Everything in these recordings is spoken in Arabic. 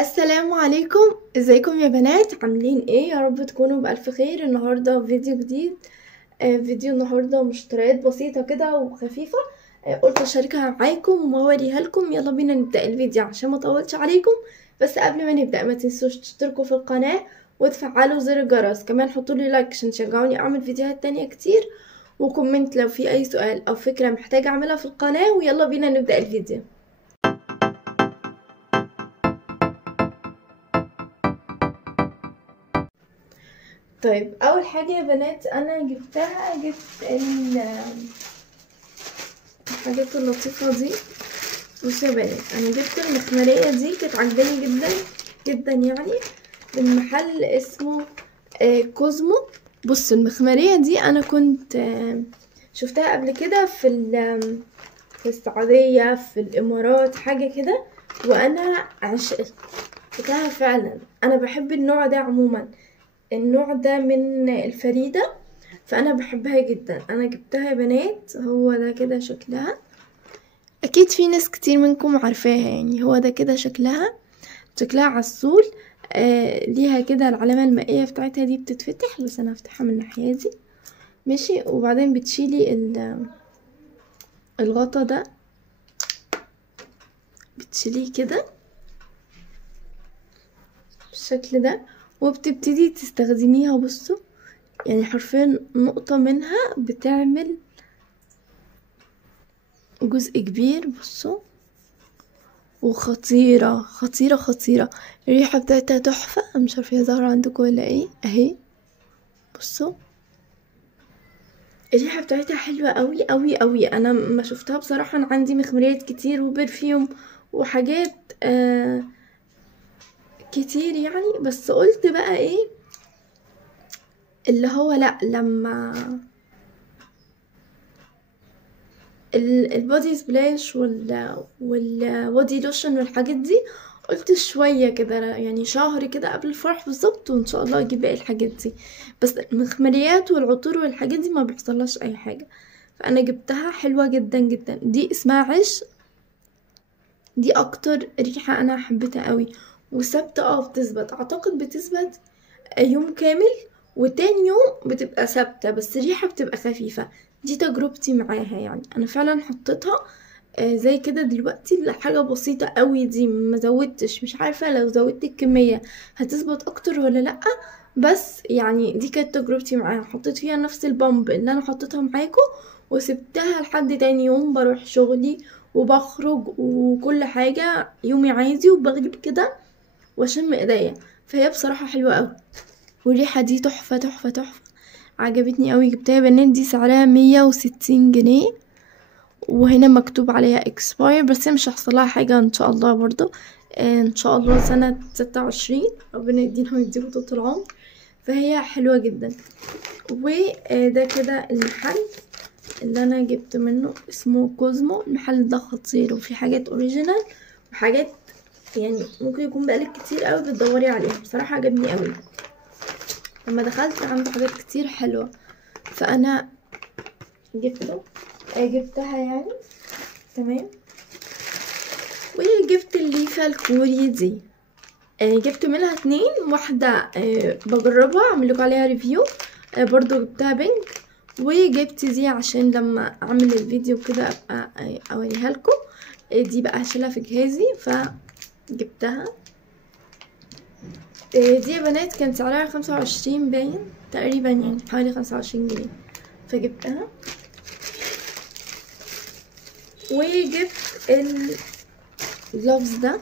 السلام عليكم. ازيكم يا بنات؟ عاملين ايه؟ يا رب تكونوا بألف خير. النهاردة فيديو جديد. فيديو النهاردة مشتريات بسيطة كده وخفيفة. قلت اشاركها معاكم واوريها لكم. يلا بينا نبدأ الفيديو عشان ما اطولش عليكم. بس قبل ما نبدأ ما تنسوش تشتركوا في القناة وتفعلوا زر الجرس، كمان حطوا لي لايك عشان تشجعوني اعمل فيديوهات تانية كتير، وكومنت لو في اي سؤال او فكرة محتاجة اعملها في القناة. ويلا بينا نبدأ الفيديو. طيب، اول حاجه يا بنات انا جبت الحاجات اللطيفه دي. بصوا يا بنات، انا جبت المخمريه دي، كانت عجباني جدا جدا يعني، من محل اسمه كوزمو. بصوا المخمريه دي انا كنت شفتها قبل كده في السعوديه، في الامارات، حاجه كده، وانا عشقتها فعلا. انا بحب النوع ده عموما، النوع ده من الفريدة، فانا بحبها جدا. انا جبتها يا بنات، هو ده كده شكلها. اكيد في ناس كتير منكم عارفاها، يعني هو ده كده شكلها عسول. ليها كده العلامة المائية بتاعتها دي بتتفتح، بس انا هفتحها من الناحية دي. ماشي، وبعدين بتشيلي الغطا ده، بتشيليه كده بالشكل ده، وبتبتدي تستخدميها. بصوا يعني حرفيا نقطة منها بتعمل جزء كبير. بصوا، وخطيرة خطيرة خطيرة. الريحة بتاعتها تحفة. مش عارفة هي ظاهرة عندكم ولا ايه؟ اهي بصوا، الريحة بتاعتها حلوة قوي قوي قوي. انا ما شفتها بصراحة. انا عندي مخمريات كتير وبرفيوم وحاجات كتير يعني، بس قلت بقى ايه اللي هو لا، لما البودي سبلاش والبودي لوشن والحاجات دي، قلت شوية كده يعني شهر كده قبل الفرح بالظبط، وان شاء الله اجيب باقي الحاجات دي. بس المخمريات والعطور والحاجات دي ما بيحصلهاش اي حاجة، فانا جبتها حلوة جدا جدا. دي اسمها عش. دي اكتر ريحة انا حبيتها قوي، وثابتة. بتثبت، اعتقد بتثبت يوم كامل، وتاني يوم بتبقى ثابتة، بس الريحة بتبقى خفيفة. دي تجربتي معاها يعني. انا فعلا حطيتها زي كده دلوقتي، حاجة بسيطة قوي دي، ما زودتش. مش عارفة لو زودت الكمية هتثبت اكتر ولا لأ، بس يعني دي كانت تجربتي معاها. حطيت فيها نفس البامب اللي انا حطيتها معاكم، وسبتها لحد تاني يوم بروح شغلي وبخرج وكل حاجة يومي عادي، وبغلب كده واشم ايديا. فهي بصراحة حلوة قوي، والريحة دي تحفة تحفة تحفة، عجبتني قوي. جبتها يا بنات، دي سعرها 160 جنيه، وهنا مكتوب عليها اكسباير، بس هي مش هيحصلها حاجة ان شاء الله. برضو ان شاء الله سنة 26 ربنا يدينا ويديكم طول العمر. فهي حلوة جدا. وده كده المحل اللي انا جبت منه، اسمه كوزمو. المحل ده خطير، وفي حاجات اوريجينال وحاجات يعني ممكن يكون بقالك كتير قوي بتدوري عليها. بصراحة عجبني قوي لما دخلت، عنده حاجات كتير حلوة، فانا جبتها يعني. تمام. وجبت الليفة الكوري دي، جبت منها 2. واحدة بجربها اعمل لكم عليها ريفيو، برضو جبتها بينك. وجبت دي عشان لما اعمل الفيديو كده ابقى اوريها لكم. دي بقى هشيلها في جهازي، فجبتها. دي يا بنات كان سعرها 25 باين تقريبا، يعني حوالي 25 جنيه، فجبتها. وجبت اللوفز ده،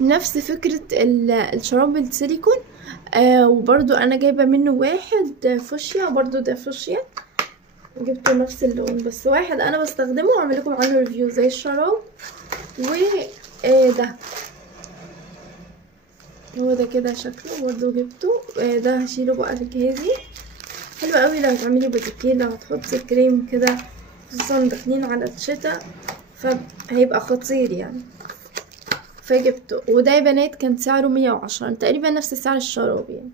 نفس فكرة الشراب السيليكون. وبرضو انا جايبة منه واحد فوشيا، برضو ده فوشيا. جبته نفس اللون، بس واحد انا بستخدمه واعمل لكم عنه ريفيو زي الشراب. ده هو ده كده شكله، برضو جبته. ده هشيله بقى في جهازي. حلو قوي لو هتعملي بوتيكيه، لو هتحطي كريم كده، خصوصا داخلين على الشتا، فهيبقى خطير يعني. فجبته. وده يا بنات كان سعره 110 تقريبا، نفس سعر الشراب يعني.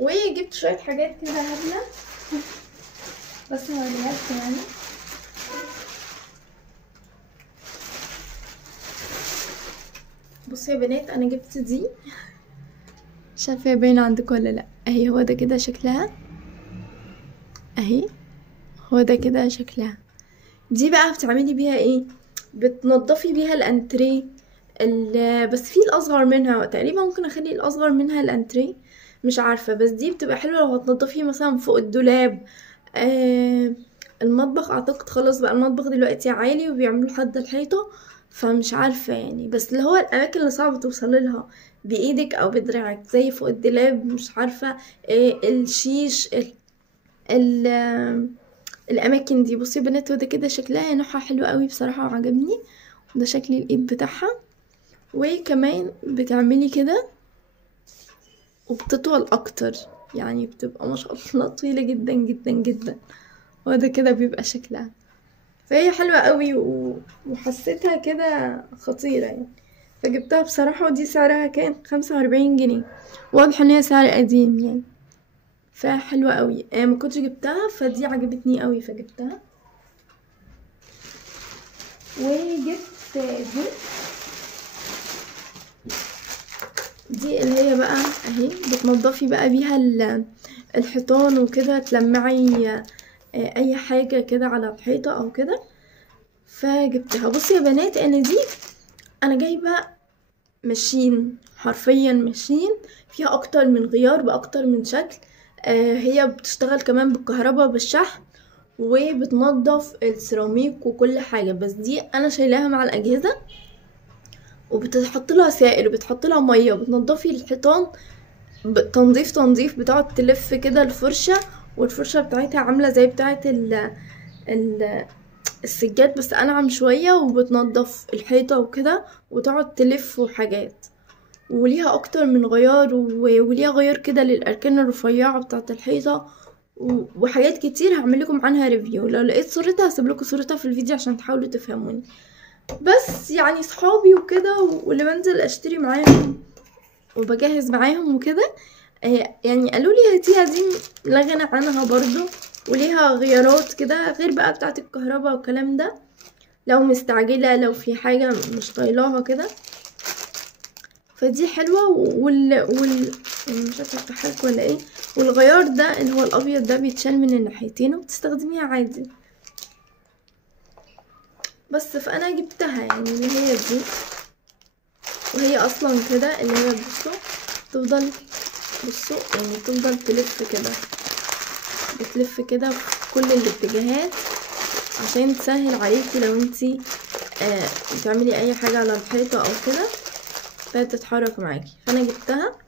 وجبت شويه حاجات كده هبله بس هوريها لكم يعني. بصوا يا بنات، انا جبت دي، شايفه باينه عندكم ولا لا؟ اهي، هو ده كده شكلها اهي، هو ده كده شكلها. دي بقى بتعملي بيها ايه؟ بتنضفي بيها الانتريه. بس في الاصغر منها تقريبا، ممكن اخلي الاصغر منها الانتريه، مش عارفه. بس دي بتبقى حلوه لو هتنضفي مثلا فوق الدولاب. المطبخ اعتقد خلاص بقى المطبخ دلوقتي عالي وبيعملوا حد الحيطه، فمش عارفه يعني. بس اللي هو الاماكن اللي صعب توصلي لها بايدك او بدراعك، زي فوق الدولاب، مش عارفه، الشيش، ال الاماكن دي. بصي يا بنات، وده كده شكلها نوعها حلو قوي بصراحه وعجبني. وده شكل الايد بتاعها. وكمان بتعملي كده وبتطول اكتر، يعني بتبقى ما شاء الله طويله جدا جدا جدا. وده كده بيبقى شكلها. فهي حلوه قوي وحسيتها كده خطيره يعني. فجبتها بصراحه. ودي سعرها كان 45 جنيه. واضح ان هي سعر قديم يعني. فحلوه قوي. ما كنتش جبتها، فدي عجبتني قوي فجبتها. وجبت دي اللي هي بقى اهي، بتنضفي بقى بيها الحيطان وكده، تلمعي اي حاجة كده على الحيطة او كده. فجبتها. بصي يا بنات، انا جايبة ماشين، حرفيا ماشين فيها اكتر من غيار باكتر من شكل. هي بتشتغل كمان بالكهرباء بالشحن، وبتنضف السيراميك وكل حاجة. بس دي انا شايلاها مع الاجهزة، وبتحط لها سائل وبتحط لها ميه، وبتنضفي الحيطان تنظيف. بتقعد تلف كده الفرشه، والفرشه بتاعتها عامله زي بتاعه ال السجاد، بس انعم شويه. وبتنضف الحيطه وكده، وتقعد تلف وحاجات. وليها اكتر من غيار، وليها غيار كده للاركان الرفيعه بتاعه الحيطه، وحاجات كتير. هعمل لكم عنها ريفيو، لو لقيت صورتها هسيب لكم صورتها في الفيديو عشان تحاولوا تفهموني. بس يعني صحابي وكده، واللي بنزل اشتري معاهم وبجهز معاهم وكده، يعني قالوا لي هاتيها دي، لا غنى عنها برضو. وليها غيارات كده غير بقى بتاعه الكهرباء والكلام ده، لو مستعجله، لو في حاجه مش طايلاها كده. فدي حلوه. يعني مش عارفه افتحها لكم ولا ايه. والغيار ده اللي هو الابيض ده بيتشال من الناحيتين وبتستخدميها عادي. بس فانا جبتها يعني، اللي هي دي. وهي اصلا كده اللي هي بصوا يعني تفضل تلف كده، بتلف كده في كل الاتجاهات عشان تسهل عليكي لو انتي بتعملي اي حاجة على الحيطة او كده، فتتحرك معاكي. فانا جبتها.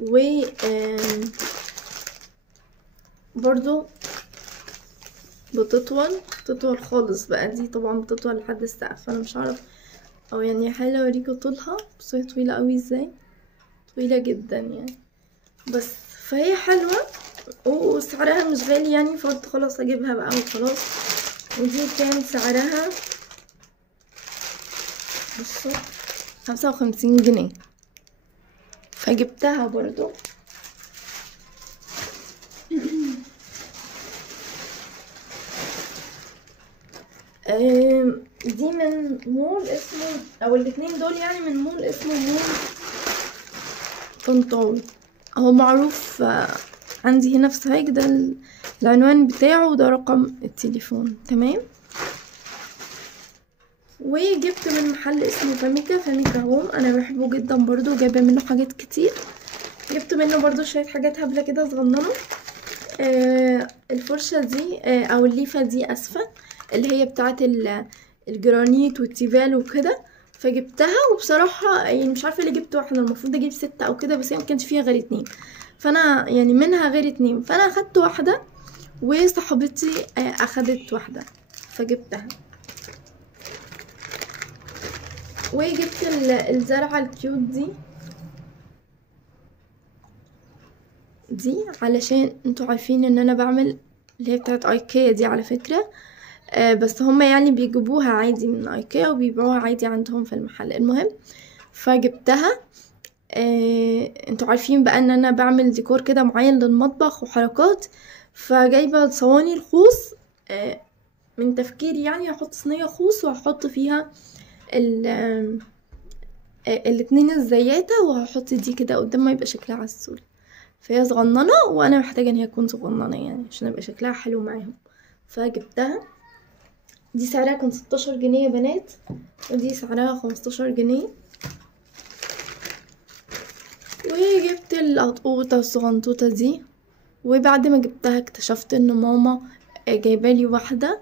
و برضو بتطول خالص بقى. دي طبعا بتطول لحد السقف، فانا مش عارف، او يعني حاولة اوريكم طولها. بس هي طويلة قوي ازاي، طويلة جدا يعني. بس فهي حلوة وسعرها مش غالي يعني، فقلت خلاص اجيبها بقى وخلاص. ودي كان سعرها بصوا 55 جنيه، فجبتها برضو. دي من مول اسمه، او الاتنين دول يعني من مول اسمه مول طنطاوي. هو معروف عندي هنا في سوهاج. ده العنوان بتاعه، وده رقم التليفون. تمام. وجبت من محل اسمه فاميكا هوم، انا بحبه جدا برضو، جايبه منه حاجات كتير. جبت منه برضو شويه حاجات هبله كده صغننه. الفرشه دي او الليفه دي اسفه، اللي هي بتاعه الجرانيت والتيفال وكده. فجبتها. وبصراحه يعني مش عارفه ليه جبت واحده، المفروض اجيب 6 او كده، بس هي مكانش فيها غير 2. فانا يعني منها غير 2، فانا اخدت واحده، وصاحبتي اخدت واحده، فجبتها. وجبت الزرعه الكيوت دي علشان انتوا عارفين ان انا بعمل اللي هي بتاعت ايكيا دي على فكرة. بس هما يعني بيجيبوها عادي من ايكيا وبيبيعوها عادي عندهم في المحل. المهم فجبتها. انتوا عارفين بقى ان انا بعمل ديكور كده معين للمطبخ وحركات، فجايبه صواني الخوص. من تفكيري يعني هحط صينيه خوص وهحط فيها الاتنين الزياتة، وهحط دي كده قدام ما يبقى شكلها عسول. فهي صغننة وانا محتاجة ان هي تكون صغننة يعني عشان يبقى شكلها حلو معاهم. فجبتها، دي سعرها كان 16 جنيه يا بنات، ودي سعرها 15 جنيه. وجبت القطوطة الصغنطوطة دي، وبعد ما جبتها اكتشفت ان ماما جايبالي واحدة،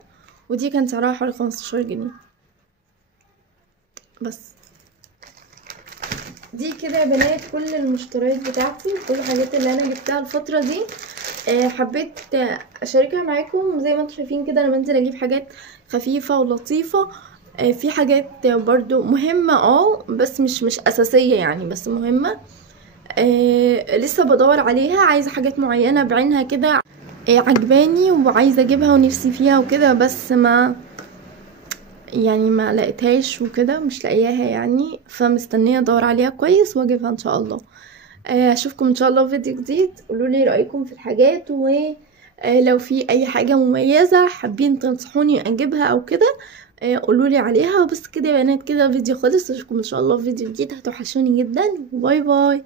ودي كان سعرها حوالي 15 جنيه بس. دي كده يا بنات كل المشتريات بتاعتي، كل الحاجات اللي انا جبتها الفترة دي. حبيت اشاركها معاكم. زي ما انتم شايفين كده انا بنزل اجيب حاجات خفيفة ولطيفة. في حاجات برضو مهمة بس مش اساسية يعني، بس مهمة. لسه بدور عليها، عايزة حاجات معينة بعينها كده عجباني وعايزة اجيبها ونفسي فيها وكده، بس ما لقيتهاش وكده، مش لاقياها يعني، فمستنية ادور عليها كويس واجيبها ان شاء الله. اشوفكم ان شاء الله في فيديو جديد. قولوا لي رايكم في الحاجات، ولو في اي حاجه مميزه حابين تنصحوني اجيبها او كده قولوا لي عليها. وبس كده يا بنات، كده فيديو خلص. اشوفكم ان شاء الله في فيديو جديد، هتوحشوني جدا. باي باي.